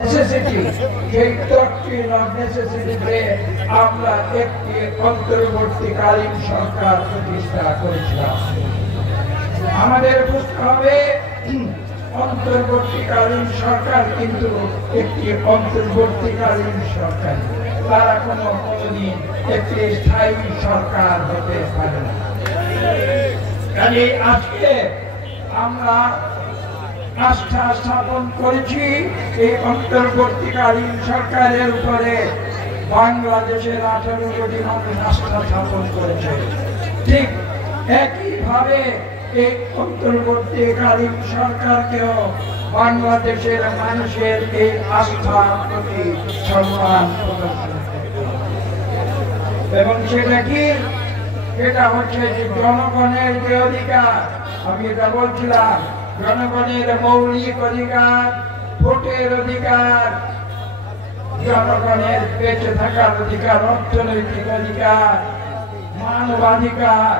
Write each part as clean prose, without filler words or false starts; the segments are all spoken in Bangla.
নেসেসিটি, সেই ডক্ট্রিন অফ নেসেসিটিতে আমরা একটি অন্তর্বর্তীকালীন সরকার প্রতিষ্ঠা করেছিলাম। আমাদের বুঝতে হবে অন্তর্বর্তীকালীন সরকার কিন্তু একটি অন্তর্বর্তীকালীন সরকার, তারা কোনদিন একটি স্থায়ী সরকার হতে পারে না। কাজে আজকে আমরা আস্থা স্থাপন করেছি এই অন্তর্বর্তীকালীন সরকারের উপরে। বাংলাদেশের 18 কোটি মানুষ আস্থা স্থাপন করেছে। ঠিক একইভাবে এই অন্তর্বর্তীকালীন সরকারকেও বাংলাদেশের মানুষের এই আস্থার প্রতি সম্মান প্রদর্শন করতে হবে। এবং সেটা কি? সেটা হচ্ছে যে জনগণের যে অধিকার, আমি এটা বলছিলাম, জনগণের মৌলিক অধিকার, ভোটের অধিকার, জনগণের বেঁচে থাকার অধিকার, অর্থনৈতিক অধিকার, মানবাধিকার,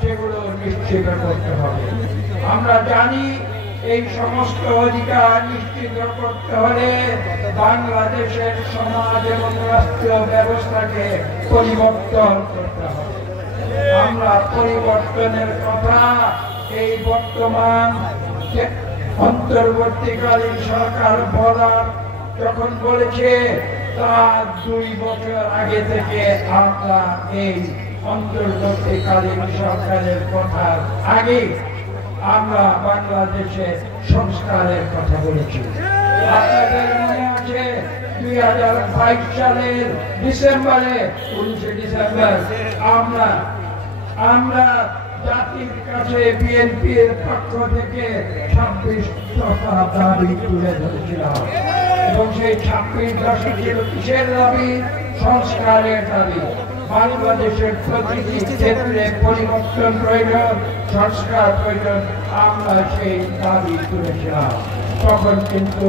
সেগুলো নিশ্চিত করতে হবে। আমরা জানি এই সমস্ত অধিকার নিশ্চিত করতে হলে বাংলাদেশের সমাজ এবং রাষ্ট্রীয় ব্যবস্থাকে পরিবর্তন করতে হবে। আমরা পরিবর্তনের কথা এই বর্তমান অন্তর্বর্তীকালীন সরকার যখন বলেছে, তার 2 বছর আগে থেকে আমরা এই অন্তর্বর্তীকালীন সরকারের কথার আগে আমরা বাংলাদেশে সংস্কারের কথা বলেছি। আপনাদের মনে আছে 2022 সালের ডিসেম্বরে, 19 ডিসেম্বর আমরা জাতির কাছে বিএনপির পক্ষ থেকে 26 দফা দাবি তুলে ধরেছিলাম। এবং সেই 26 দফা ছিল কিসের দাবি? সংস্কারের দাবি। বাংলাদেশের প্রতিটি ক্ষেত্রে পরিবর্তন প্রয়োজন, সংস্কার প্রয়োজন। আমরা সেই দাবি তুলেছিলাম। তখন কিন্তু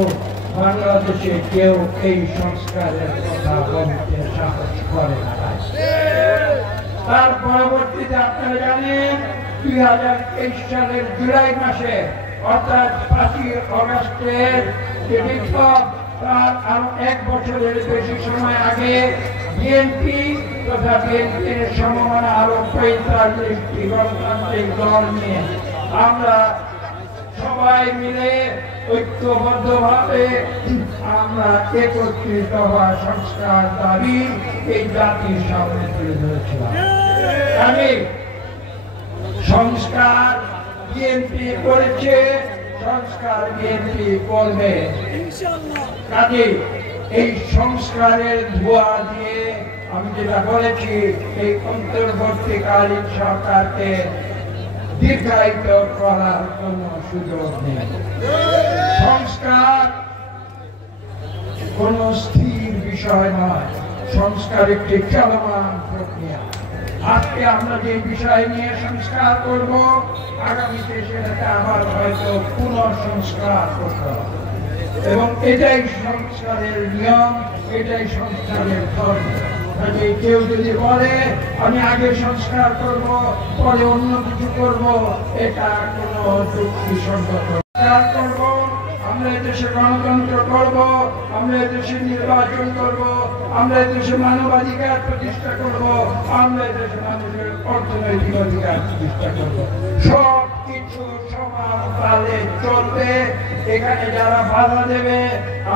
বাংলাদেশে কেউ এই সংস্কারের কথা বলতে সাহস করে না। তার পরবর্তীতে আপনারা জানেন 2023 সালের জুলাই মাসে, অর্থাৎ 5 আগস্টের যে বিপ্লব, তার আরো 1 বছরের বেশি সময় আগে বিএনপি তথা বিএনপির সমমানা আরো 45টি গণতান্ত্রিক দল নিয়ে আমরা সবাই মিলে ঐক্যবদ্ধভাবে আমরা 31 দফা সংস্কার দাবি এই জাতির সামনে তুলে ধরেছিলাম। আমি সংস্কার বিএনপি করেছে, সংস্কার বিএনপি করবে। কাজে এই সংস্কারের ধোঁয়া দিয়ে আমি যেটা বলেছি, এই অন্তর্বর্তীকালীন সরকারকে দীর্ঘায়িত করার কোন সুযোগ নেই। সংস্কার কোন স্থির বিষয় নয়, সংস্কার একটি চলমান প্রক্রিয়া। আজকে আমরা যে বিষয় নিয়ে সংস্কার করব, আগামীতে সেটাকে আবার হয়তো পুনঃসংস্কার করতে হবে। এবং এটাই সংস্কারের নিয়ম, এটাই সংস্কারের ধর্ম। কেউ যদি বলে আমি আগে সংস্কার করব, পরে অন্য কিছু করব, এটা কোনো যুক্তিসঙ্গত। করব, আমরা দেশে গণতন্ত্র করব, আমরা দেশে নির্বাচন করব, আমরা দেশে মানবাধিকার প্রতিষ্ঠা করব, আমরা দেশে মানুষের অর্থনৈতিক অধিকার প্রতিষ্ঠা করব। সব কিছু সমান তালে চলবে। এখানে যারা বাধা দেবে,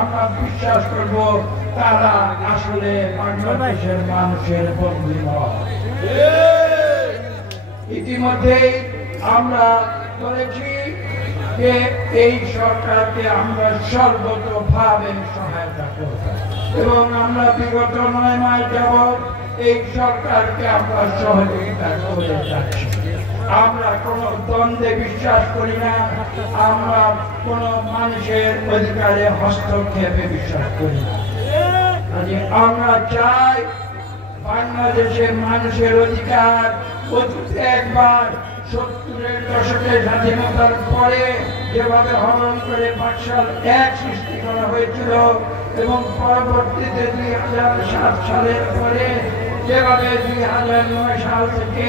আমরা বিশ্বাস করব তারা আসলে বাংলাদেশের মানুষের বন্ধু নয়। ইতিমধ্যেই আমরা বলেছি যে এই সরকারকে আমরা সর্বতোভাবে সহায়তা করব এবং আমরা বিগত 9 মাস যাবৎ এই সরকারকে আমরা সহযোগিতা করে যাচ্ছি। আমরা কোন দ্বন্দ্বে বিশ্বাস করি না, আমরা কোন মানুষের অধিকারে হস্তক্ষেপে বিশ্বাস করি না। আমরা চাই বাংলাদেশের মানুষের অধিকার অতীতে একবার 70-এর দশকের স্বাধীনতার পরে যেভাবে হরণ করে 5 সাল 1 সৃষ্টি করা হয়েছিল এবং পরবর্তীতে 2007 সালের পরে যেভাবে 2009 সাল থেকে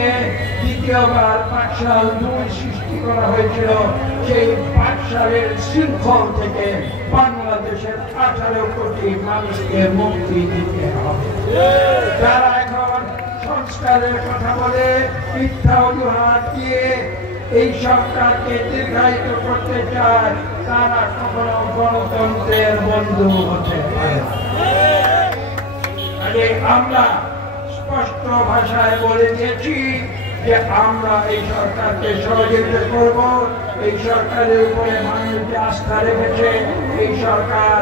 দ্বিতীয়বার 5 সাল 2 সৃষ্টি করা হয়েছিল, সেই 5 সালের শৃঙ্খল থেকে বাংলাদেশ বাংলাদেশের 18 কোটি মানুষকে মুক্তি দিতে হবে। যারা এখন সংস্কারের কথা বলে মিথ্যা অজুহাত দিয়ে এই সরকারকে দীর্ঘায়িত করতে চায়, তারা কখনো গণতন্ত্রের বন্ধু হতে পারে না। আমরা স্পষ্ট ভাষায় বলে দিয়েছি যে আমরা এই সরকারকে সহযোগিতা করব। এই সরকারের উপরে মানুষ যে আস্থা রেখেছে, এই সরকার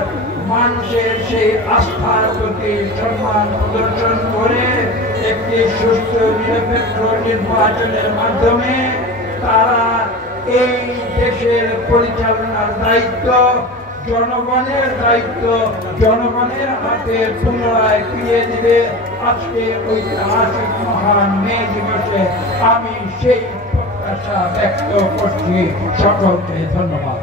মানুষের সেই আস্থার প্রতি সম্মান প্রদর্শন করে একটি সুস্থ নিরপেক্ষ নির্বাচনের মাধ্যমে তারা এই দেশের পরিচালনার দায়িত্ব, জনগণের দায়িত্ব জনগণের হাতে পুনরায় ফিরিয়ে দিবে। আজকে ঐতিহাসিক মহান মে দিবসে আমি সেই প্রত্যাশা ব্যক্ত করছি। সকলকে ধন্যবাদ।